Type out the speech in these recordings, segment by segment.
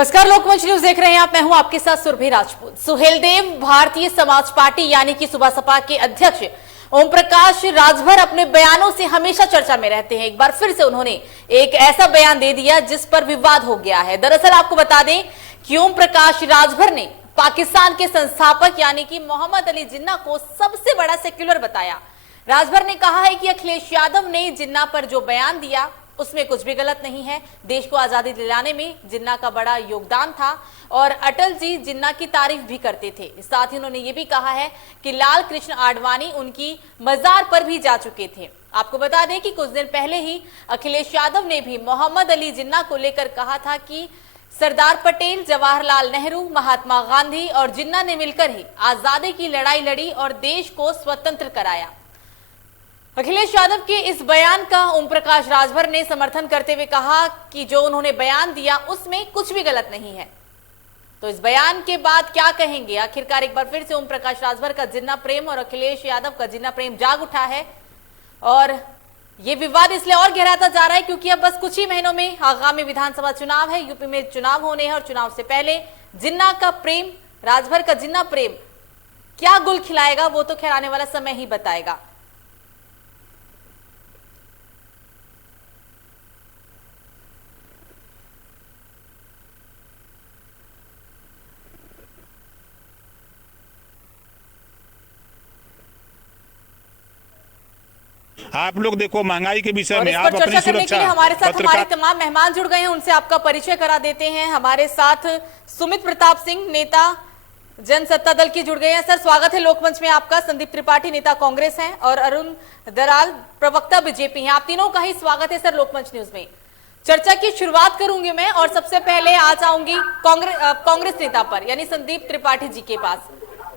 नमस्कार, लोकमंच न्यूज देख रहे हैं आप। मैं हूं आपके साथ सुरभि राजपूत। सुहेलदेव भारतीय समाज पार्टी यानी कि सुबह सपा के अध्यक्ष ओम प्रकाश राजभर अपने बयानों से हमेशा चर्चा में रहते हैं। एक बार फिर से उन्होंने एक ऐसा बयान दे दिया जिस पर विवाद हो गया है। दरअसल आपको बता दें कि ओम प्रकाश राजभर ने पाकिस्तान के संस्थापक यानी कि मोहम्मद अली जिन्ना को सबसे बड़ा सेक्युलर बताया। राजभर ने कहा है कि अखिलेश यादव ने जिन्ना पर जो बयान दिया उसमें कुछ भी गलत नहीं है। देश को आजादी दिलाने में जिन्ना का बड़ा योगदान था और अटल जी जिन्ना की तारीफ भी करते थे। साथ ही उन्होंने ये भी कहा है कि लाल कृष्ण आडवाणी उनकी मजार पर भी जा चुके थे। आपको बता दें कि कुछ दिन पहले ही अखिलेश यादव ने भी मोहम्मद अली जिन्ना को लेकर कहा था कि सरदार पटेल, जवाहरलाल नेहरू, महात्मा गांधी और जिन्ना ने मिलकर ही आजादी की लड़ाई लड़ी और देश को स्वतंत्र कराया। अखिलेश यादव के इस बयान का ओम प्रकाश राजभर ने समर्थन करते हुए कहा कि जो उन्होंने बयान दिया उसमें कुछ भी गलत नहीं है। तो इस बयान के बाद क्या कहेंगे? आखिरकार एक बार फिर से ओम प्रकाश राजभर का जिन्ना प्रेम और अखिलेश यादव का जिन्ना प्रेम जाग उठा है और ये विवाद इसलिए और गहराता जा रहा है क्योंकि अब बस कुछ ही महीनों में आगामी विधानसभा चुनाव है। यूपी में चुनाव होने हैं और चुनाव से पहले जिन्ना का प्रेम, राजभर का जिन्ना प्रेम क्या गुल खिलाएगा वो तो खैर आने वाला समय ही बताएगा। आप लोग देखो महंगाई के विषय में आप अपनी सुरक्षा हमारे साथ हमारे तमाम मेहमान जुड़ गए हैं, उनसे आपका परिचय करा देते हैं। हमारे साथ सुमित प्रताप सिंह, नेता जनसत्ता दल की जुड़ गए हैं। सर स्वागत है लोकमंच में आपका। संदीप त्रिपाठी, नेता कांग्रेस हैं और अरुण दराल, प्रवक्ता बीजेपी हैं। आप तीनों का ही स्वागत है सर लोकमंच न्यूज में। चर्चा की शुरुआत करूंगी मैं और सबसे पहले आ जाऊंगी कांग्रेस नेता पर यानी संदीप त्रिपाठी जी के पास।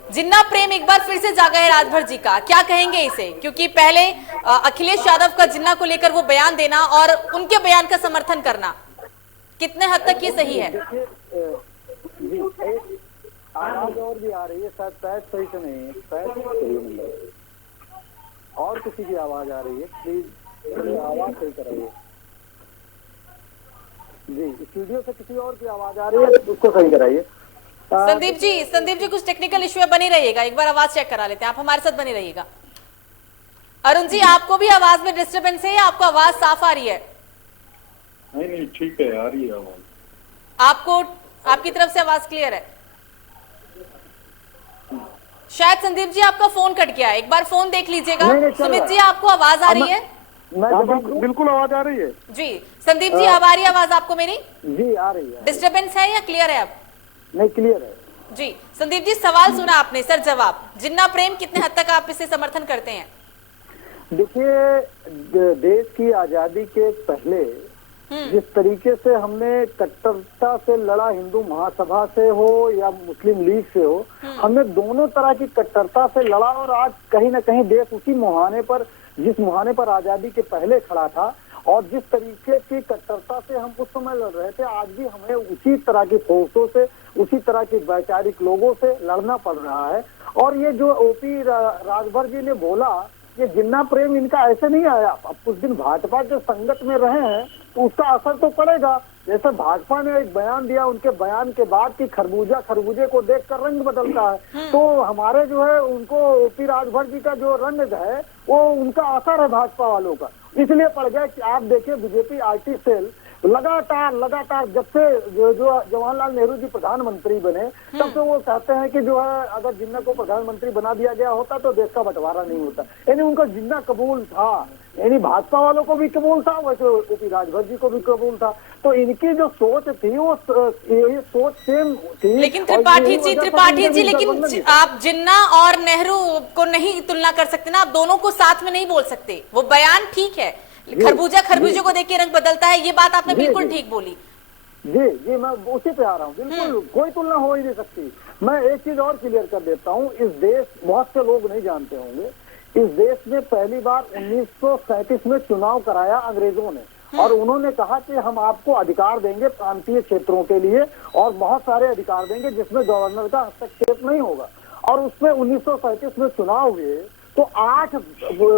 जिन्ना प्रेम एक बार फिर से जागा है राजभर जी का, क्या कहेंगे इसे? क्योंकि पहले अखिलेश यादव का जिन्ना को लेकर वो बयान देना और उनके बयान का समर्थन करना कितने हद तक ये सही है? जी, आवाज और भी आ रही है, शायद सही से नहीं है, सही नहीं। और किसी की आवाज आ रही है, प्लीज आवाज सही कराइए। जी, स्टूडियो से किसी और की आवाज आ रही है, उसको सही कराइए। संदीप जी कुछ टेक्निकल इश्यू है, बनी रहिएगा। एक बार आवाज चेक करा लेते हैं, आप हमारे साथ बने रहिएगा। अरुण जी, आपको भी आवाज में डिस्टर्बेंस है या आपको आवाज साफ आ रही है? नहीं ठीक है, आ रही है आवाज। आपको आपकी तरफ से आवाज क्लियर है? शायद संदीप जी आपका फोन कट गया है, एक बार फोन देख लीजिएगा। सुमित जी, आपको आवाज आ रही है? बिल्कुल आवाज आ रही है जी। संदीप जी, अब आ रही है आवाज आपको मेरी? जी आ रही है। डिस्टर्बेंस है या क्लियर है? अब नहीं, क्लियर है जी। संदीप जी, सवाल सुना आपने, सर जवाब। जिन्ना प्रेम कितने हद तक आप इसे समर्थन करते हैं? देखिए, देश की आजादी के पहले जिस तरीके से हमने कट्टरता से लड़ा, हिंदू महासभा से हो या मुस्लिम लीग से हो, हमने दोनों तरह की कट्टरता से लड़ा और आज कहीं ना कहीं देश उसी मुहाने पर, जिस मुहाने पर आजादी के पहले खड़ा था और जिस तरीके की कट्टरता से हम उस समय लड़ रहे थे, आज भी हमें उसी तरह की फोर्सों से, उसी तरह के वैचारिक लोगों से लड़ना पड़ रहा है। और ये जो ओपी राजभर जी ने बोला, ये जिन्ना प्रेम इनका ऐसे नहीं आया। अब कुछ दिन भाजपा के संगत में रहे हैं तो उसका असर तो पड़ेगा। जैसे भाजपा ने एक बयान दिया, उनके बयान के बाद कि खरबूजे को देखकर रंग बदलता है, तो हमारे जो है उनको ओपी राजभर जी का जो रंग है वो उनका असर है भाजपा वालों का, इसलिए पड़ गया। कि आप देखिए, बीजेपी आईटी सेल लगातार जब से जो जवाहरलाल नेहरू जी प्रधानमंत्री बने तब से वो कहते हैं कि जो है अगर जिन्ना को प्रधानमंत्री बना दिया गया होता तो देश का बंटवारा नहीं होता। यानी उनका जिन्ना कबूल था, यानी भाजपा वालों को भी कबूल था, वैसे ओपी राजभर जी को भी कबूल था। तो इनकी जो सोच थी वो यही सोच सेम थी। लेकिन त्रिपाठी जी, लेकिन आप जिन्ना और नेहरू को नहीं तुलना कर सकते ना, आप दोनों को साथ में नहीं बोल सकते। वो बयान ठीक है, खरबूजे को देख के रंग बदलता है, ये बात आपने बिल्कुल ठीक बोली। जी, मैं उसी पे आ रहा हूँ। बिल्कुल कोई तुलना हो ही नहीं सकती। मैं एक चीज और क्लियर कर देता हूँ, इस देश, बहुत से लोग नहीं जानते होंगे, इस देश में पहली बार 1937 में चुनाव कराया अंग्रेजों ने और उन्होंने कहा कि हम आपको अधिकार देंगे प्रांतीय क्षेत्रों के लिए और बहुत सारे अधिकार देंगे जिसमें गवर्नर का हस्तक्षेप नहीं होगा। और उसमें 1937 में चुनाव हुए तो 8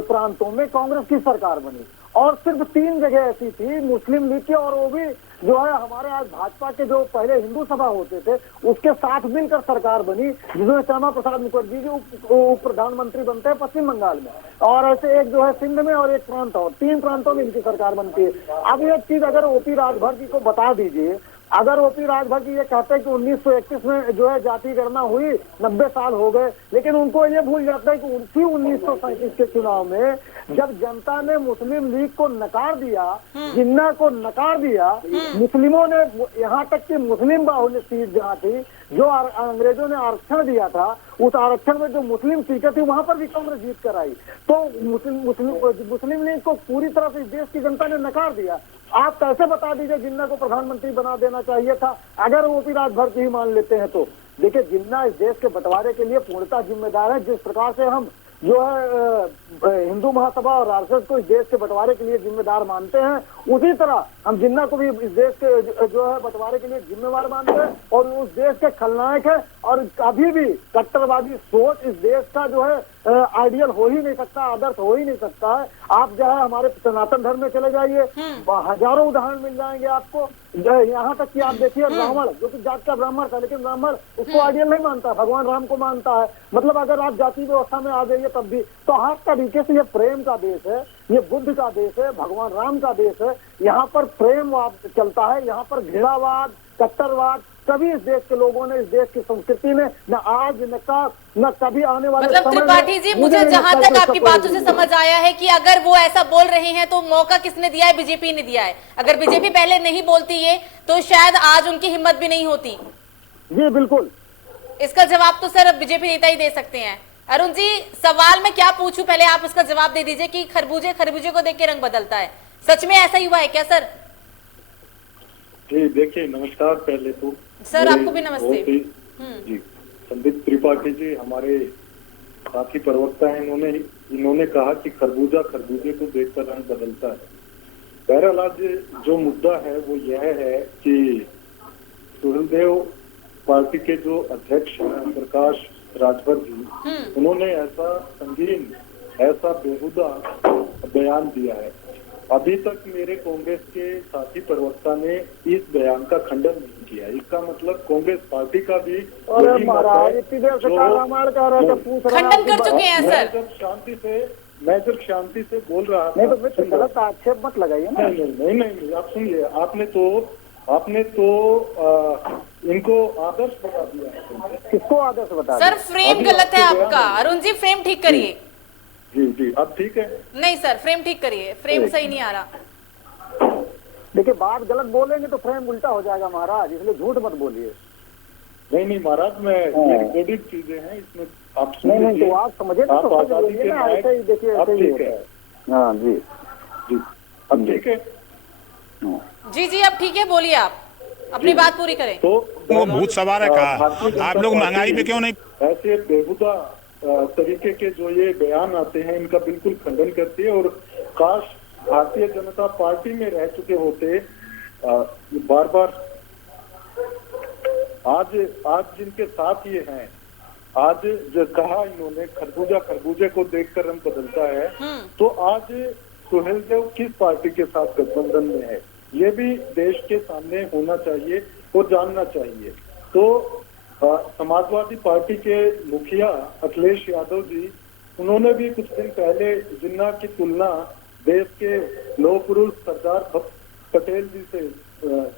प्रांतों में कांग्रेस की सरकार बनी और सिर्फ 3 जगह ऐसी थी मुस्लिम लीग की, और वो भी जो है हमारे आज भाजपा के जो पहले हिंदू सभा होते थे उसके साथ मिलकर सरकार बनी, जिसमें श्यामा प्रसाद मुखर्जी जी उप प्रधानमंत्री बनते हैं पश्चिम बंगाल में, और ऐसे एक जो है सिंध में और एक प्रांत और 3 प्रांतों में इनकी सरकार बनती है। अब ये चीज अगर ओपी राजभर जी को बता दीजिए, अगर ओपी राजभर जी ये कहते हैं कि 1931 में जो है जाति गणना हुई, 90 साल हो गए, लेकिन उनको ये भूल जाता है कि उसी 1937 के चुनाव में जब जनता ने मुस्लिम लीग को नकार दिया, जिन्ना को नकार दिया, मुस्लिमों ने, यहाँ तक कि मुस्लिम बाहुल्य सीट जहाँ थी जो अंग्रेजों ने आरक्षण दिया था, उस आरक्षण में जो मुस्लिम सीटें थी वहां पर भी कांग्रेस जीत कर आई। तो मुस्लिम लीग को पूरी तरह से इस देश की जनता ने नकार दिया। आप कैसे बता दीजिए जिन्ना को प्रधानमंत्री बना देना चाहिए था, अगर वो भी राजभर की ही मान लेते हैं तो। देखिए, जिन्ना इस देश के बंटवारे के लिए पूर्णतः जिम्मेदार है। जिस प्रकार से हम जो है हिंदू महासभा और आरएसएस को इस देश के बंटवारे के लिए जिम्मेदार मानते हैं, उसी तरह हम जिन्ना को भी इस देश के जो है बंटवारे के लिए जिम्मेवार मानते हैं, और उस देश के खलनायक है। और कभी भी कट्टरवादी सोच इस देश का जो है आइडियल हो ही नहीं सकता, आदर्श हो ही नहीं सकता है। आप जो है हमारे सनातन धर्म में चले जाइए, हजारों उदाहरण मिल जाएंगे आपको। यहाँ तक कि आप देखिए रावण, जो कि जात का ब्राह्मण था, लेकिन ब्राह्मण उसको आइडियल नहीं मानता, भगवान राम को मानता है। मतलब अगर आप जाति व्यवस्था में आ जाइए तब भी, तो हर तरीके से ये प्रेम का देश है, ये बुद्ध का देश है, भगवान राम का देश है। यहाँ पर प्रेम चलता है, यहाँ पर घृणावाद, कट्टरवाद कभी इस देश के लोगों ने, इस देश की संस्कृति ने न आज न कभी आने वाले मतलब त्रिपाठी जी, मुझे जहां तक आपकी बातों से समझ आया है कि अगर वो ऐसा बोल रहे हैं तो मौका किसने दिया है? बीजेपी ने दिया है। अगर बीजेपी पहले नहीं बोलती ये तो शायद आज उनकी हिम्मत भी नहीं होती। जी बिल्कुल, इसका जवाब तो सर बीजेपी नेता ही दे सकते हैं। अरुण जी, सवाल मैं क्या पूछूं, पहले आप उसका जवाब दे दीजिए कि खरबूजे को देख के रंग बदलता है। सच में ऐसा ही हुआ है क्या सर? जी देखिए, नमस्कार। पहले तो सर आपको भी नमस्ते। जी, संदीप त्रिपाठी जी हमारे साथी प्रवक्ता हैं, इन्होंने कहा कि खरबूजे को देखकर रंग बदलता है। बहरहाल आज जो मुद्दा है वो यह है कि सुहेलदेव पार्टी के जो अध्यक्ष हैं प्रकाश राजभर जी, उन्होंने ऐसा संगीन, ऐसा बेहुदा बयान दिया है। अभी तक मेरे कांग्रेस के साथी प्रवक्ता ने इस बयान का खंडन नहीं किया। इसका मतलब कांग्रेस पार्टी का भी खंडन कर चुके हैं सर। मैं जब शांति से बोल रहा था, नहीं तो गलत आक्षेप मत लगाइए ना। नहीं, आप सुनिए। आपने तो इनको आदर्श बता दिया। किसको आदर्श बता? सर फ्रेम गलत है आपका। अरुण जी फ्रेम ठीक करिए। जी, अब ठीक है? नहीं सर, फ्रेम ठीक करिए, फ्रेम सही नहीं आ रहा। देखिए, बात गलत बोलेंगे तो फ्रेम उल्टा हो जाएगा महाराज, इसलिए झूठ मत बोलिए। नहीं महाराज, मैं रिकॉर्डिंग चीजें हैं इसमें आप नहीं तो आप समझे ना, तो ऐसे ही देखिए, ऐसे ही होता है। हाँ जी, अब ठीक है। जी अब ठीक है, बोलिए आप अपनी बात पूरी करें। तो वो भूत सवार है, कहा आप लोग महंगाई पे क्यों नहीं? ऐसे बेहुदा तरीके के जो ये बयान आते हैं इनका बिल्कुल खंडन करती है। और काश भारतीय जनता पार्टी में रह चुके होते, बार बार आज जिनके साथ ये हैं, आज जो कहा इन्होंने खरबूजे को देखकर रंग बदलता है, तो आज सुहेलदेव किस पार्टी के साथ गठबंधन में है ये भी देश के सामने होना चाहिए और जानना चाहिए। तो समाजवादी पार्टी के मुखिया अखिलेश यादव जी, उन्होंने भी कुछ दिन पहले जिन्ना की तुलना देश के लौह पुरुष सरदार पटेल जी से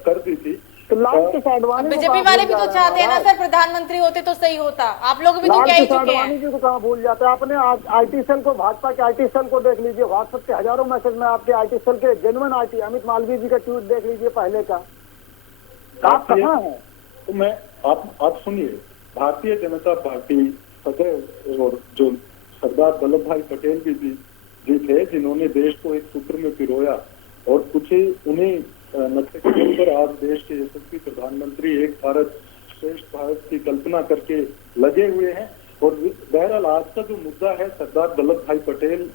कर दी थी। तो लाल कृष्ण आडवाणी बीजेपी वाले भी तो चाहते हैं ना सर, प्रधानमंत्री होते तो सही होता। आप लोग भी तो क्या ही चुके हैं। जी को कहाँ भूल जाते हैं। आपने आईटी सेल को, भाजपा के आईटी सेल को देख लीजिए, व्हाट्सएप के हजारों मैसेज में आपके आईटी सेल के जेन्युइन आईटी अमित मालवीय जी का ट्वीट देख लीजिए पहले का। आप कहाँ है? तो मैं आप सुनिए, भारतीय जनता पार्टी सदैव, और जो सरदार वल्लभ भाई पटेल जी थे जिन्होंने देश को एक सूत्र में पिरोया, और कुछ ही उन्हीं नक्शे पर आज देश के यशस्वी प्रधानमंत्री एक भारत श्रेष्ठ भारत की कल्पना करके लगे हुए हैं। और बहरहाल आज का जो मुद्दा है, सरदार वल्लभ भाई पटेल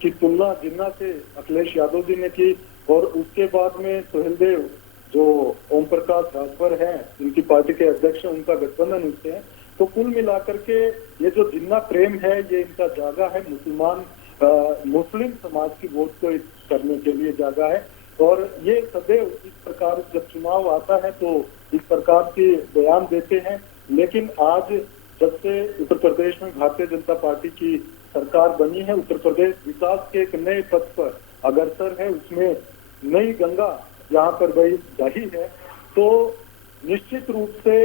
की तुलना जिन्ना से अखिलेश यादव जी ने की, और उसके बाद में सुहेलदेव जो ओम प्रकाश राजभर हैं, इनकी पार्टी के अध्यक्ष हैं, उनका गठबंधन उससे है। तो कुल मिलाकर के ये जो जिन्ना प्रेम है, ये इनका जागा है मुसलमान मुस्लिम समाज की वोट को करने के लिए जागा है। और ये सदैव इस प्रकार जब चुनाव आता है तो इस प्रकार के बयान देते हैं। लेकिन आज जब से उत्तर प्रदेश में भारतीय जनता पार्टी की सरकार बनी है, उत्तर प्रदेश विकास के एक नए पथ पर अग्रसर है, उसमें नई गंगा यहाँ पर बही है। तो निश्चित रूप से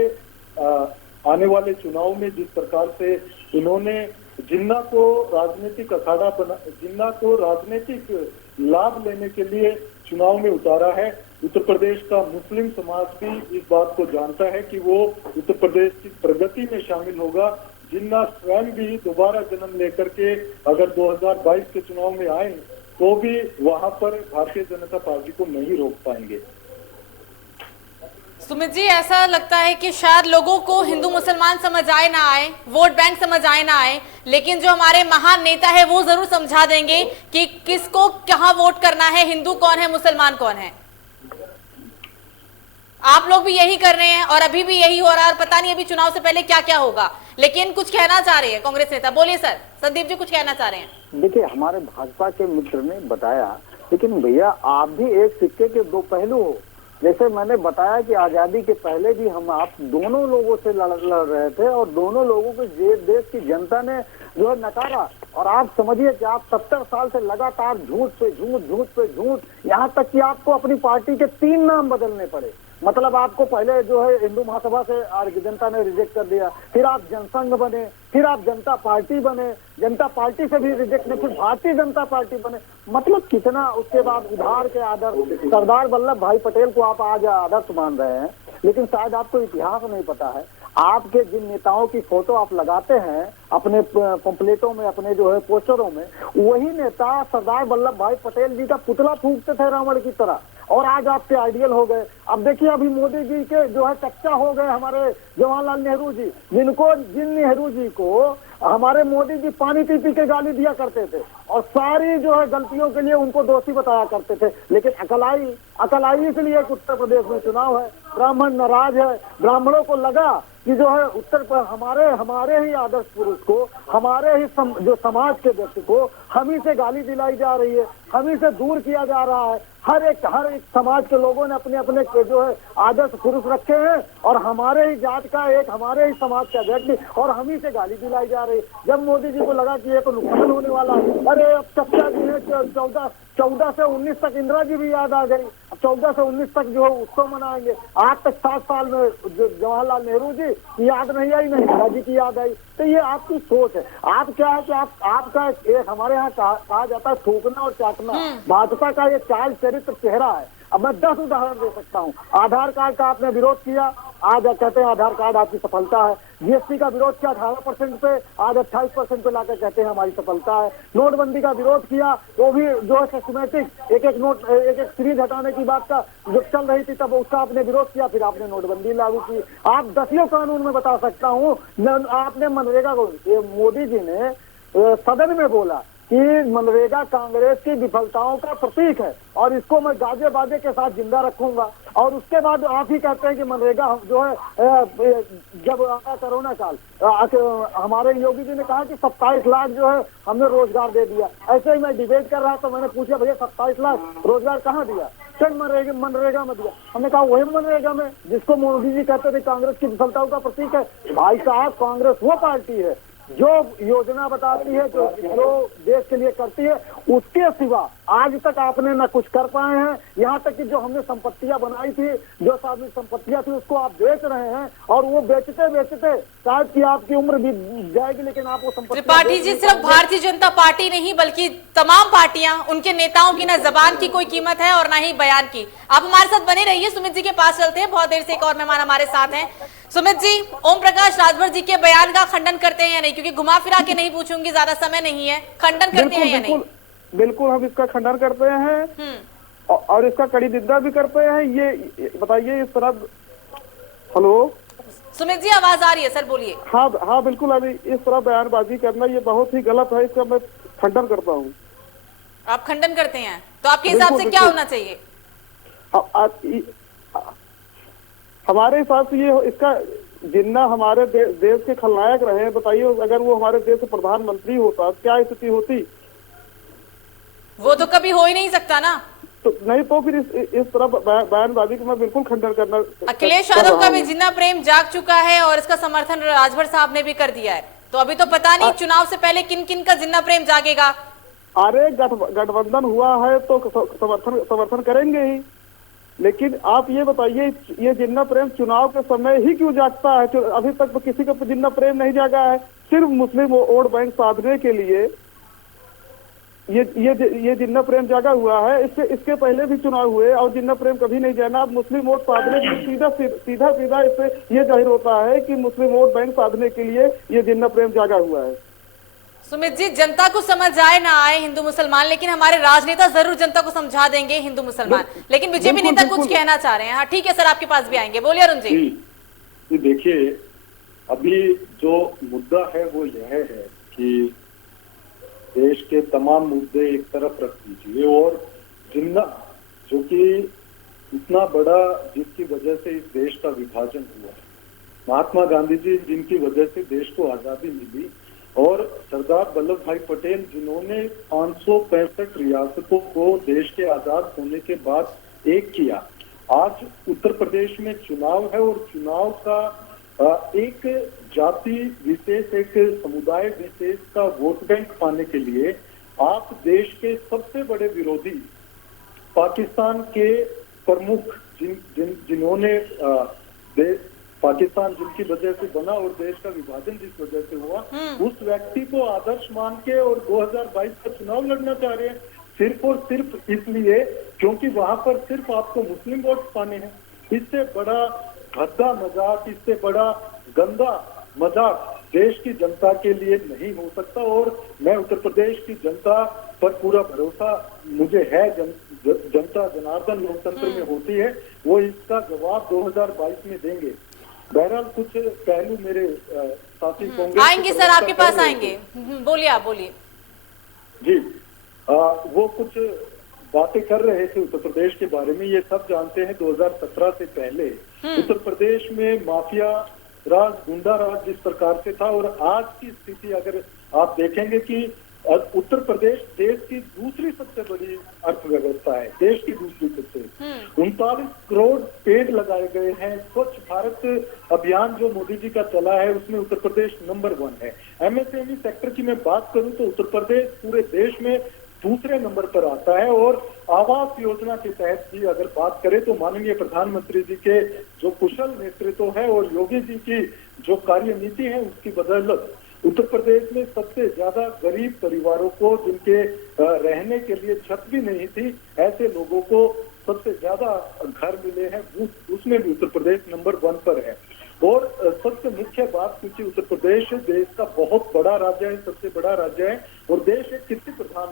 आने वाले चुनाव में जिस प्रकार से इन्होंने जिन्ना को राजनीतिक अखाड़ा बना, जिन्ना को राजनीतिक लाभ लेने के लिए चुनाव में उतारा है, उत्तर प्रदेश का मुस्लिम समाज भी इस बात को जानता है कि वो उत्तर प्रदेश की प्रगति में शामिल होगा। जिन्ना स्वयं भी दोबारा जन्म लेकर के अगर 2022 के चुनाव में आए तो भी वहां पर भारतीय जनता पार्टी को नहीं रोक पाएंगे। सुमित जी, ऐसा लगता है कि शायद लोगों को हिंदू मुसलमान समझ आए ना आए, वोट बैंक समझ आए ना आए, लेकिन जो हमारे महान नेता है वो जरूर समझा देंगे कि किसको कहां वोट करना है, हिंदू कौन है, मुसलमान कौन है। आप लोग भी यही कर रहे हैं और अभी भी यही हो रहा है और पता नहीं अभी चुनाव से पहले क्या क्या होगा। लेकिन कुछ कहना चाह रहे हैं कांग्रेस नेता, बोलिए सर। संदीप जी कुछ कहना चाह रहे हैं। देखिए, हमारे भाजपा के मित्र ने बताया, लेकिन भैया आप भी एक सिक्के के दो पहलू हो। जैसे मैंने बताया कि आजादी के पहले भी हम आप दोनों लोगों से लड़ रहे थे और दोनों लोगों को देश की जनता ने जो है नकारा। और आप समझिए कि आप 70 साल से लगातार झूठ पे झूठ, झूठ पे झूठ, यहाँ तक कि आपको अपनी पार्टी के 3 नाम बदलने पड़े। मतलब आपको पहले जो है हिंदू महासभा से जनता ने रिजेक्ट कर दिया, फिर आप जनसंघ बने, फिर आप जनता पार्टी बने, जनता पार्टी से भी रिजेक्ट नहीं, फिर भारतीय जनता पार्टी बने। मतलब कितना, उसके बाद उधार के आदर्श सरदार वल्लभ भाई पटेल को आप आज आदर्श मान रहे हैं, लेकिन शायद आपको इतिहास नहीं पता है। आपके जिन नेताओं की फोटो आप लगाते हैं अपने पंपलेटों में, अपने जो है पोस्टरों में, वही नेता सरदार वल्लभ भाई पटेल जी का पुतला फूंकते थे रावण की तरह, और आज आपके आइडियल हो गए। अब देखिए, अभी मोदी जी के जो है कच्चा हो गए हमारे जवाहरलाल नेहरू जी, जिन नेहरू जी को हमारे मोदी जी पानी पी पी के गाली दिया करते थे और सारी जो है गलतियों के लिए उनको दोषी बताया करते थे। लेकिन अकल आई इसलिए उत्तर प्रदेश में चुनाव है, ब्राह्मण नाराज है, ब्राह्मणों को लगा कि जो है उत्तर पर हमारे ही आदर्श पुरुष को, हमारे ही जो समाज के व्यक्ति को हम ही से गाली दिलाई जा रही है, हम ही से दूर किया जा रहा है। हर एक समाज के लोगों ने अपने अपने जो है आदर्श पुरुष रखे हैं और हमारे ही जात का एक, हमारे ही समाज का व्यक्ति, और हम ही से गाली दिलाई जा रही है। जब मोदी जी को लगा कि ये तो नुकसान होने वाला है, अरे अब चर्चा जी है 14 से 19 तक इंदिरा जी भी याद आ गई। अब 14 से 19 तक जो है उत्सव मनाएंगे। आज तक 7 साल में जवाहरलाल नेहरू जी की याद नहीं आई, नहीं इंदिरा जी की याद आई। तो ये आपकी सोच है। आप क्या है कि आपका एक हमारे यहाँ कहा जाता है थूकना और चाटना, भाजपा का ये चाल चरित्र चेहरा है। अब मैं 10 उदाहरण दे सकता हूँ। आधार कार्ड का आपने विरोध किया, आज कहते हैं आधार कार्ड आपकी सफलता है। जीएसटी का विरोध किया 18% पे, आज 28% पे लाकर कहते हैं हमारी सफलता है। नोटबंदी का विरोध किया, वो भी जो है सिस्टमेटिक एक एक सीरीज हटाने की बात का जो चल रही थी तब उसका आपने विरोध किया, फिर आपने नोटबंदी लागू की। आप 10 कानून में बता सकता हूँ। आपने मनरेगा को, मोदी जी ने सदन में बोला कि मनरेगा कांग्रेस की विफलताओं का प्रतीक है और इसको मैं गाजे बाजे के साथ जिंदा रखूंगा। और उसके बाद आप ही कहते हैं कि मनरेगा जो है, जब आया कोरोना काल, हमारे योगी जी ने कहा कि 27 लाख जो है हमने रोजगार दे दिया। ऐसे ही मैं डिबेट कर रहा था, मैंने पूछा भैया 27 लाख रोजगार कहाँ दिया? मनरेगा में दिया। हमने कहा वही मनरेगा में जिसको मोदी जी कहते थे कांग्रेस की विफलताओं का प्रतीक है। भाई साहब, कांग्रेस वो पार्टी है जो योजना बताती है, जो देश के लिए करती है, उसके सिवा आज तक आपने न कुछ कर पाए हैं। यहाँ तक कि जो हमने संपत्तियां बनाई थी, जो सार्वजनिक संपत्तियां थी, उसको आप बेच रहे हैं और वो बेचते शायद कि आपकी उम्र भी जाएगी, लेकिन आप वो संपत्ति। त्रिपाठी जी, सिर्फ भारतीय जनता पार्टी नहीं बल्कि तमाम पार्टियां, उनके नेताओं की न जबान की कोई कीमत है और न ही बयान की। आप हमारे साथ बने रहिए, सुमित जी के पास चलते हैं। बहुत देर से एक और मेहमान हमारे साथ हैं। सुमित जी, ओम प्रकाश राजभर जी के बयान का खंडन करते हैं या नहीं? क्योंकि घुमा फिरा के नहीं पूछूंगी, ज्यादा समय नहीं है। खंडन करते हैं या नहीं? बिल्कुल, हम इसका खंडन करते हैं और इसका कड़ी निंदा भी करते हैं। ये बताइए, इस तरह। हेलो सुमित जी, आवाज आ रही है? सर बोलिए। हाँ बिल्कुल, अभी इस तरह बयानबाजी करना ये बहुत ही गलत है, इसका मैं खंडन करता हूँ। आप खंडन करते हैं, तो आपके हिसाब से क्या होना चाहिए? हमारे हिसाब से ये इसका जिन्ना हमारे देश के खलनायक रहे, बताइए अगर वो हमारे देश के प्रधानमंत्री होता क्या स्थिति होती? वो तो कभी हो ही नहीं सकता ना। तो नहीं तो फिर इस तरह बयानबाजी को मैं बिल्कुल खंडन करना। अखिलेश यादव का भी जिन्ना प्रेम जाग चुका है और इसका समर्थन राजभर साहब ने भी कर दिया है, तो अभी तो पता नहीं चुनाव से पहले किन किन का जिन्ना प्रेम जागेगा। अरे गठबंधन हुआ है तो समर्थन करेंगे ही, लेकिन आप ये बताइए ये जिन्ना प्रेम चुनाव के समय ही क्यों जागता है? अभी तक तो किसी का जिन्ना प्रेम नहीं जागा है। सिर्फ मुस्लिम वोट बैंक साधने के लिए ये जिन्ना प्रेम जागा हुआ है। इसके पहले भी चुनाव हुए और जिन्ना प्रेम कभी नहीं जाना। अब मुस्लिम वोट साधने के लिए सीधा इससे ये जाहिर होता है कि मुस्लिम वोट बैंक साधने के लिए ये जिन्ना प्रेम जागा हुआ है। सुमित जी, जनता को समझ आए ना आए हिंदू मुसलमान, लेकिन हमारे राजनेता जरूर जनता को समझा देंगे हिंदू मुसलमान। लेकिन बीजेपी नेता कुछ कहना चाह रहे हैं। हाँ ठीक है सर, आपके पास भी आएंगे, बोलिए अरुण जी। देखिए, अभी जो मुद्दा है वो यह है कि देश के तमाम मुद्दे एक तरफ रख दीजिए और जिन्ना जो कि इतना बड़ा, जिसकी वजह से इस देश का विभाजन हुआ है, महात्मा गांधी जी जिनकी वजह से देश को आजादी मिली, और सरदार वल्लभ भाई पटेल जिन्होंने 565 रियासतों को देश के आजाद होने के बाद एक किया। आज उत्तर प्रदेश में चुनाव है और चुनाव का एक जाति विशेष, एक समुदाय विशेष का वोट बैंक पाने के लिए आप देश के सबसे बड़े विरोधी पाकिस्तान के प्रमुख जिन्होंने पाकिस्तान जिनकी वजह से बना और देश का विभाजन जिस वजह से हुआ, उस व्यक्ति को आदर्श मान के और 2022 का चुनाव लड़ना चाह रहे हैं, सिर्फ और सिर्फ इसलिए क्योंकि वहां पर सिर्फ आपको मुस्लिम वोट पाने हैं। इससे बड़ा भद्दा मजाक, इससे बड़ा गंदा मजाक देश की जनता के लिए नहीं हो सकता। और मैं उत्तर प्रदेश की जनता पर पूरा भरोसा मुझे है। जनता जनार्दन लोकतंत्र में होती है, वो इसका जवाब 2022 में देंगे। बहरहाल कुछ पहलू मेरे साथी कांग्रेस आएंगे सर, आपके पास आएंगे, बोलिए आप बोलिए जी। वो कुछ बातें कर रहे थे उत्तर प्रदेश के बारे में। ये सब जानते हैं 2017 से पहले उत्तर प्रदेश में माफिया राज, गुंडा राज जिस प्रकार से था, और आज की स्थिति अगर आप देखेंगे कि उत्तर प्रदेश देश की दूसरी सबसे बड़ी अर्थव्यवस्था है, देश की दूसरी सबसे। 39 करोड़ पेड़ लगाए गए हैं। स्वच्छ भारत अभियान जो मोदी जी का चला है उसमें उत्तर प्रदेश नंबर 1 है। एमएसएमई सेक्टर की मैं बात करूं तो उत्तर प्रदेश पूरे देश में दूसरे नंबर पर आता है। और आवास योजना के तहत भी अगर बात करें तो माननीय प्रधानमंत्री जी के जो कुशल नेतृत्व है और योगी जी की जो कार्यनीति है उसकी बदौलत उत्तर प्रदेश में सबसे ज्यादा गरीब परिवारों को, जिनके रहने के लिए छत भी नहीं थी, ऐसे लोगों को सबसे ज्यादा घर मिले हैं। उसमें भी उत्तर प्रदेश नंबर 1 पर है। और सबसे मुख्य बात, क्योंकि उत्तर प्रदेश देश का बहुत बड़ा राज्य है, सबसे बड़ा राज्य है और देश एक कृषि प्रधान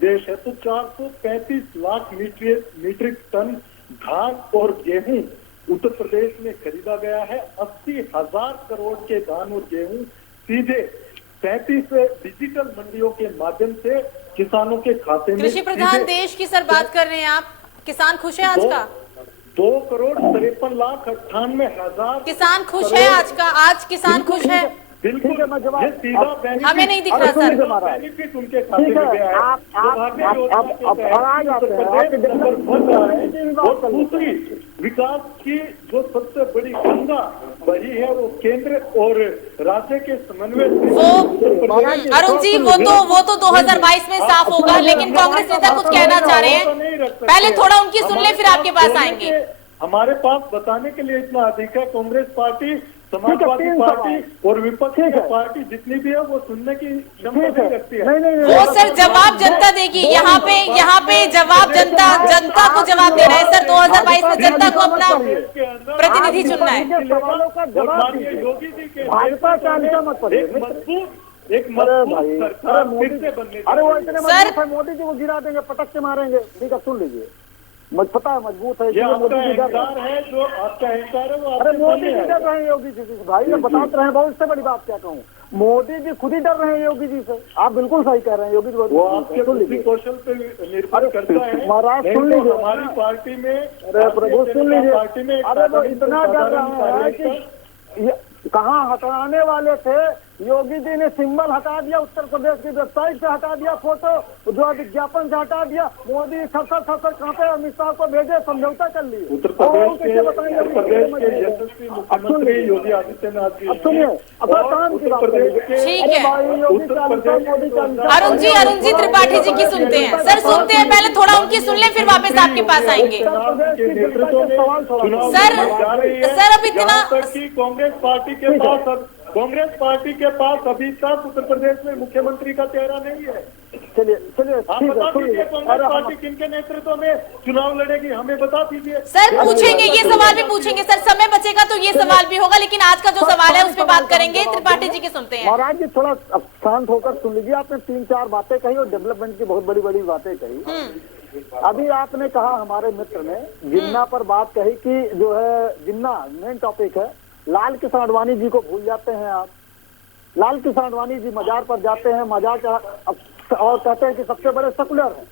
देश है, तो 435 लाख मीट्रिक टन धान और गेहूं उत्तर प्रदेश में खरीदा गया है। 80,000 करोड़ के धान और गेहूं सीधे 35 डिजिटल मंडियों के माध्यम से किसानों के खाते में। कृषि प्रधान देश की सर बात कर रहे हैं आप, किसान खुश है आज का? 2,53,98,000 किसान खुश है आज का? आज किसान खुश है? बिल्कुल, ये सीधा हमें नहीं दिख रहा सर। बेनिफिट उनके खाते में गया है। और दूसरी विकास की जो सबसे बड़ी गंगा वही है वो केंद्र और राज्य के समन्वय से। वो अरुण जी, वो तो 2022 में साफ होगा, लेकिन कांग्रेस नेता कुछ कहना चाह रहे हैं। पहले थोड़ा उनकी सुन ले, फिर आपके पास आएंगे। हमारे पास बताने के लिए इतना अधिक है। कांग्रेस पार्टी, समाजवादी पार्टी और विपक्ष की पार्टी जितनी भी है वो सुनने की क्षमता नहीं रखती है। वो सर जवाब जनता देगी। यहाँ पे जवाब जनता को जवाब देना है सर। 2022 में जनता को अपना प्रतिनिधि चुनना है। योगी जी के भाजपा एक मजबूत सरकार फिर से बनने। अरे वो इतने मजबूत है, मोदी जी को गिरा देंगे, पटक के मारेंगे। ठीक है, सुन लीजिए, पता है मजबूत है। ये आपका अहंकार है, जो आपका अहंकार है वो। अरे मोदी जी डर रहे हैं योगी जी से भाई, मैं बताते रहे बहुत। इससे बड़ी बात क्या कहूँ, मोदी जी खुद ही डर रहे हैं योगी जी से। आप बिल्कुल सही कह रहे हैं, योगी जी वो आपके बुद्धि कौशल पे निर्भर करता है। महाराज सुन लीजिए, हमारी पार्टी में, अरे प्रभु सुन लीजिए, पार्टी में अरे वो इतना डर रहा है कि कहाँ हटाने वाले थे योगी जी ने सिंबल हटा दिया, उत्तर प्रदेश की वेबसाइट से हटा दिया, फोटो जो विज्ञापन से हटा दिया। मोदी थर कांपे, अमित शाह को भेजे, समझौता कर लिए। उत्तर प्रदेश के यशस्वी मुख्यमंत्री योगी आदित्यनाथ जी, अब सुनिए, अपना काम की बात करिए। ठीक है योगी का अनुसार, मोदी का अनुसार। अरुण जी त्रिपाठी जी की सुनते हैं सर, सुनते हैं, पहले थोड़ा उनकी सुन लें, फिर वापस आपके पास आएंगे। सर अब इतना कांग्रेस पार्टी के पास अभी तक उत्तर प्रदेश में मुख्यमंत्री का चेहरा नहीं है। चलिए आप ठीक बता है, दीजिए सुनिए। कांग्रेस पार्टी किनके नेतृत्व में चुनाव लड़ेगी, हमें बता दीजिए। सर पूछेंगे, ये सवाल भी पूछेंगे सर, समय बचेगा तो ये सवाल भी होगा, लेकिन आज का जो सवाल है उस पर बात करेंगे। त्रिपाठी जी की सुनते हैं। महाराज जी थोड़ा शांत होकर सुन लीजिए। आपने 3-4 बातें कही और डेवलपमेंट की बहुत बड़ी बड़ी बातें कही। अभी आपने कहा, हमारे मित्र ने जिन्ना पर बात कही कि जो है जिन्ना मेन टॉपिक है, लाल कृष्ण आडवाणी जी को भूल जाते हैं आप। लाल कृष्ण आडवाणी जी मजार पर जाते हैं, मजार और कहते हैं कि सबसे बड़े सेकुलर हैं,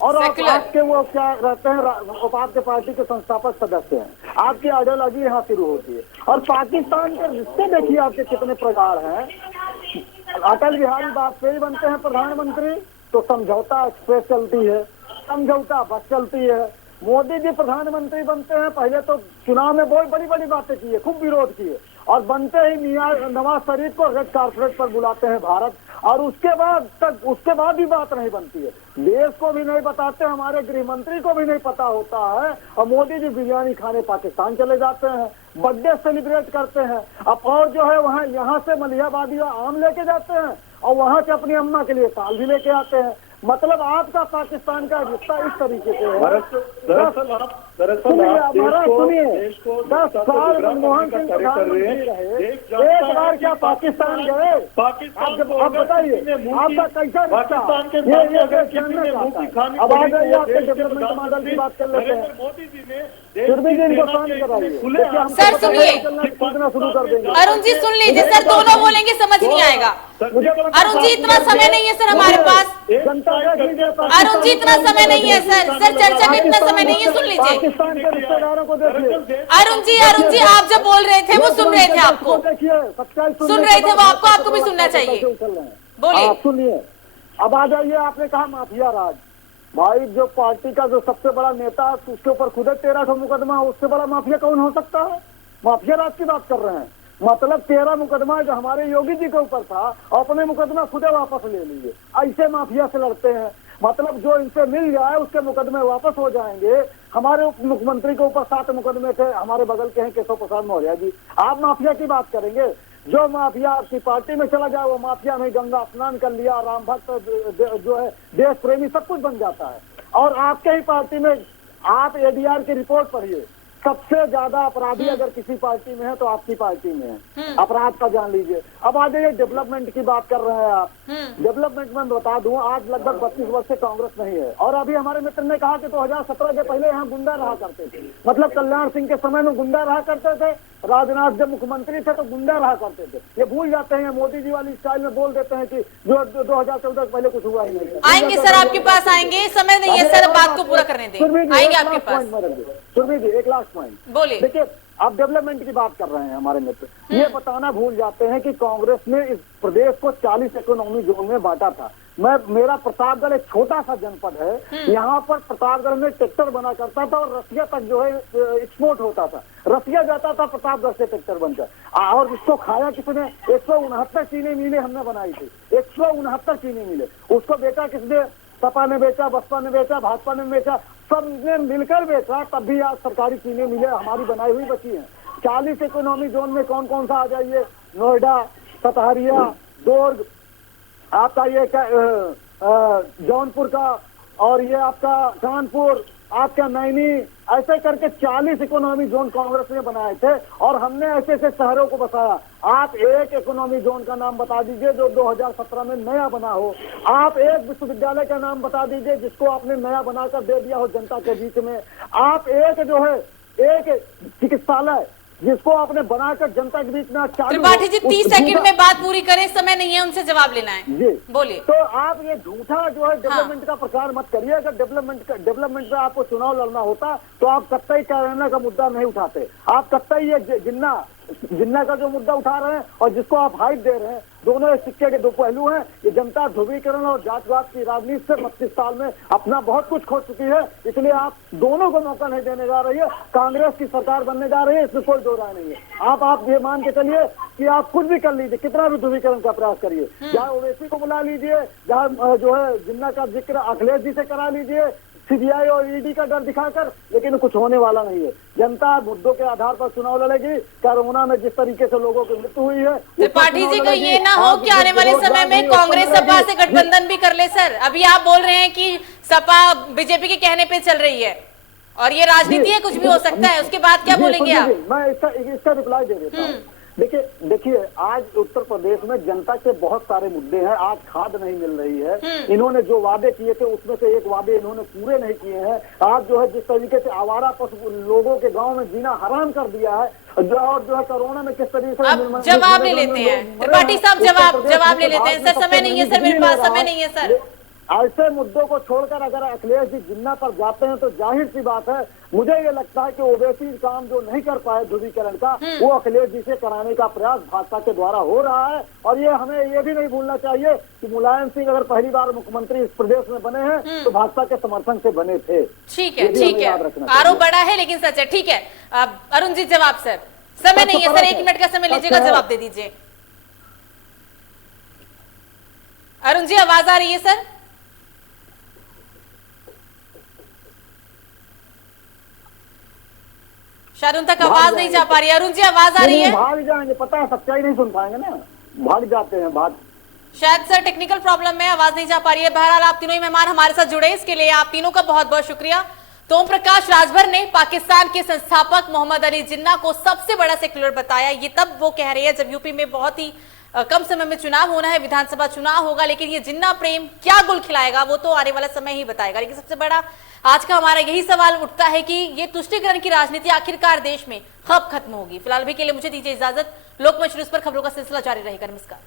और आपके वो क्या रहते हैं, आपके पार्टी के संस्थापक सदस्य हैं। आपकी आइडियोलॉजी यहाँ शुरू होती है। और पाकिस्तान के रिश्ते देखिए आपके कितने प्रकार हैं। अटल बिहारी वाजपेयी बनते हैं प्रधानमंत्री तो समझौता एक्सप्रेस चलती है, समझौता बस चलती है। मोदी जी प्रधानमंत्री बनते हैं, पहले तो चुनाव में बहुत बड़ी बड़ी बातें की है, खूब विरोध किए, और बनते ही मियां नवाज शरीफ को रेड कारपेट पर बुलाते हैं भारत, और उसके बाद भी बात नहीं बनती है। देश को भी नहीं बताते, हमारे गृह मंत्री को भी नहीं पता होता है, और मोदी जी बिरयानी खाने पाकिस्तान चले जाते हैं, बर्थडे सेलिब्रेट करते हैं। अब और जो है वहाँ यहाँ से मलिहाबादी आम लेके जाते हैं, और वहाँ से अपनी अम्मा के लिए साल भी लेके आते हैं। मतलब आपका पाकिस्तान का रिश्ता इस तरीके से है। सुनिए, 10 साल मनमोहन सिंह प्रधानमंत्री रहे, एक बार क्या पाकिस्तान गए? आप बताइए आपका कैसा रिश्ता? ये अब आ जाइए, आपके डेवलपमेंट मॉडल की बात कर लेते हैं। मोदी जी ने फिर भी इनको शांत कराइए। सर सुनिए, शुरू कर देंगे। अरुण जी सुन लीजिए सर, दोनों बोलेंगे समझ नहीं आएगा। अरुण जी इतना समय नहीं है सर हमारे पास। अरुण जी इतना समय नहीं है सर, चर्चा में इतना समय नहीं है, सुन लीजिए। पाकिस्तान के रिश्तेदारों को देखिए। अरुण जी आप जब बोल रहे थे वो सुन रहे थे, आपको सुन रहे थे वो, आपको भी सुनना चाहिए। बोलिए। सुनिए, अब आ जाइए। आपने कहा माफिया राज, भाई जो पार्टी का जो सबसे बड़ा नेता है उसके ऊपर खुद 13 मुकदमा, उससे बड़ा माफिया कौन हो सकता है? माफिया राज की बात कर रहे हैं। मतलब 13 मुकदमा जो हमारे योगी जी के ऊपर था, अपने मुकदमा खुदे वापस ले लीजिए। ऐसे माफिया से लड़ते हैं। मतलब जो इनसे मिल जाए उसके मुकदमे वापस हो जाएंगे। हमारे उप मुख्यमंत्री के ऊपर 7 मुकदमे थे, हमारे बगल के हैं केशव प्रसाद मौर्य जी। आप माफिया की बात करेंगे? जो माफिया आपकी पार्टी में चला जाए वो माफिया में गंगा स्नान कर लिया, राम भक्त जो है देश प्रेमी सब कुछ बन जाता है। और आपके ही पार्टी में आप एडीआर की रिपोर्ट पढ़िए, सबसे ज्यादा अपराधी अगर किसी पार्टी में है तो आपकी पार्टी में है। अपराध का जान लीजिए। अब आ जाइए डेवलपमेंट की बात कर रहे हैं आप। डेवलपमेंट में बता दूं, आज लगभग 32 वर्ष से कांग्रेस नहीं है। और अभी हमारे मित्र ने कहा कि 2017 के पहले यहाँ गुंडा रहा करते थे। मतलब कल्याण सिंह के समय में गुंडा रहा करते थे, राजनाथ जब मुख्यमंत्री थे तो गुंडा रहा करते थे। ये भूल जाते हैं, मोदी जी वाली स्टाइल में बोल देते हैं कि जो 2014 के पहले कुछ हुआ ही नहीं। आएंगे सर, आपके पास आएंगे, समय नहीं है सर, बात को पूरा करने दें, आएंगे आपके पास। सुरभि जी एक लास्ट पॉइंट बोलिए। देखिए, आप डेवलपमेंट की बात कर रहे हैं हमारे मित्र, ये बताना भूल जाते हैं कि कांग्रेस ने इस प्रदेश को 40 इकोनॉमी जोन में बांटा था। मेरा प्रतापगढ़ एक छोटा सा जनपद है, यहाँ पर प्रतापगढ़ में ट्रैक्टर बना करता था और रसिया तक जो है एक्सपोर्ट होता था। रसिया जाता था प्रतापगढ़ से ट्रैक्टर बनकर। और इसको खाया किसने? 169 चीनी मिलें हमने बनाई थी, 169 चीनी मिलें। उसको बेचा किसने? सपा ने बेचा, बसपा ने बेचा, भाजपा ने बेचा, सबने मिलकर बेचा। तब भी आज सरकारी चीनी मिलें हमारी बनाई हुई बची हैं। 40 इकोनॉमी जोन में कौन कौन सा आ जाइए? नोएडा, सतहरिया, दुर्ग, आपका ये जौनपुर का, और ये आपका कानपुर, आपका नैनी, ऐसे करके 40 इकोनॉमी जोन कांग्रेस ने बनाए थे। और हमने ऐसे ऐसे शहरों को बसाया। आप एक इकोनॉमी जोन का नाम बता दीजिए जो 2017 में नया बना हो। आप एक विश्वविद्यालय का नाम बता दीजिए जिसको आपने नया बनाकर दे दिया हो जनता के बीच में। आप एक जो है एक चिकित्सालय जिसको आपने बनाकर जनता के बीच में। त्रिपाठी जी 30 सेकंड में बात पूरी करें, समय नहीं है, उनसे जवाब लेना है जी, बोलिए। तो आप ये झूठा जो है डेवलपमेंट का प्रचार मत करिए। अगर डेवलपमेंट का आपको चुनाव लड़ना होता तो आप कत्तई कैराना का मुद्दा नहीं उठाते। आप कत्तई ये जिन्ना का जो मुद्दा उठा रहे हैं और जिसको आप हाइट दे रहे हैं दोनों सिक्के के दो पहलू हैं। ये जनता ध्रुवीकरण और जातवाद की राजनीति से 32 साल में अपना बहुत कुछ खो चुकी है, इसलिए आप दोनों को मौका नहीं देने जा रही है। कांग्रेस की सरकार बनने जा रही है, इसमें कोई दो राय नहीं है। आप ये मान के चलिए कि आप कुछ भी कर लीजिए, कितना भी ध्रुवीकरण का प्रयास करिए, चाहे ओवैसी को बुला लीजिए, चाहे जो है जिन्ना का जिक्र अखिलेश जी से करा लीजिए, सीबीआई और ईडी का डर दिखाकर, लेकिन कुछ होने वाला नहीं है। जनता मुद्दों के आधार पर चुनाव लड़ेगी। कोरोना में जिस तरीके से लोगों की मृत्यु हुई है, त्रिपाठी जी, को ये ना हो कि आने वाले समय में कांग्रेस सपा से गठबंधन भी कर ले। सर, अभी आप बोल रहे हैं कि सपा बीजेपी के कहने पे चल रही है और ये राजनीति है, कुछ भी हो सकता है, उसके बाद क्या बोलेंगे आप? मैं इसका रिप्लाई दे देता हूँ। देखिए आज उत्तर प्रदेश में जनता के बहुत सारे मुद्दे हैं। आज खाद नहीं मिल रही है, इन्होंने जो वादे किए थे उसमें से एक वादे इन्होंने पूरे नहीं किए हैं। आज जो है जिस तरीके से आवारा पशु लोगों के गांव में जीना हराम कर दिया है, और जो है कोरोना में किस तरीके से अब जवाब ले लेते हैं त्रिपाठी साहब, जवाब ले लेते हैं। सर समय नहीं है, सर मेरे पास समय नहीं है। सर ऐसे मुद्दों को छोड़कर अगर अखिलेश जी जिन्ना पर जाते हैं तो जाहिर सी बात है, मुझे ये लगता है कि ओवैसी काम जो नहीं कर पाए ध्रुवीकरण का, वो अखिलेश जी से कराने का प्रयास भाजपा के द्वारा हो रहा है। और ये हमें ये भी नहीं भूलना चाहिए कि मुलायम सिंह अगर पहली बार मुख्यमंत्री इस प्रदेश में बने हैं तो भाजपा के समर्थन से बने थे। ठीक है, आरोप बड़ा है लेकिन सच है। ठीक है, अरुण जी जवाब। सर समय नहीं है, सर 1 मिनट का समय लीजिएगा, जवाब दे दीजिए। अरुण जी आवाज आ रही है? सर शायद उन तक आवाज नहीं जा पा रही है। अरुण जी आवाज आ रही है? भाग जाएंगे, पता है, सच्चाई नहीं सुन पाएंगे ना, भाग जाते हैं भाग। शायद सर टेक्निकल प्रॉब्लम में आवाज नहीं जा पा रही है। बहरहाल आप तीनों ही मेहमान हमारे साथ जुड़े, इसके लिए आप तीनों का बहुत बहुत शुक्रिया। तो ओम प्रकाश राजभर ने पाकिस्तान के संस्थापक मोहम्मद अली जिन्ना को सबसे बड़ा सेक्युलर बताया। ये तब वो कह रही है जब यूपी में बहुत ही कम समय में चुनाव होना है, विधानसभा चुनाव होगा, लेकिन ये जिन्ना प्रेम क्या गुल खिलाएगा वो तो आने वाला समय ही बताएगा। लेकिन सबसे बड़ा आज का हमारा यही सवाल उठता है कि ये तुष्टीकरण की राजनीति आखिरकार देश में कब खत्म होगी। फिलहाल भी के लिए मुझे दीजिए इजाजत। लोकमंच न्यूज पर खबरों का सिलसिला जारी रहेगा। नमस्कार।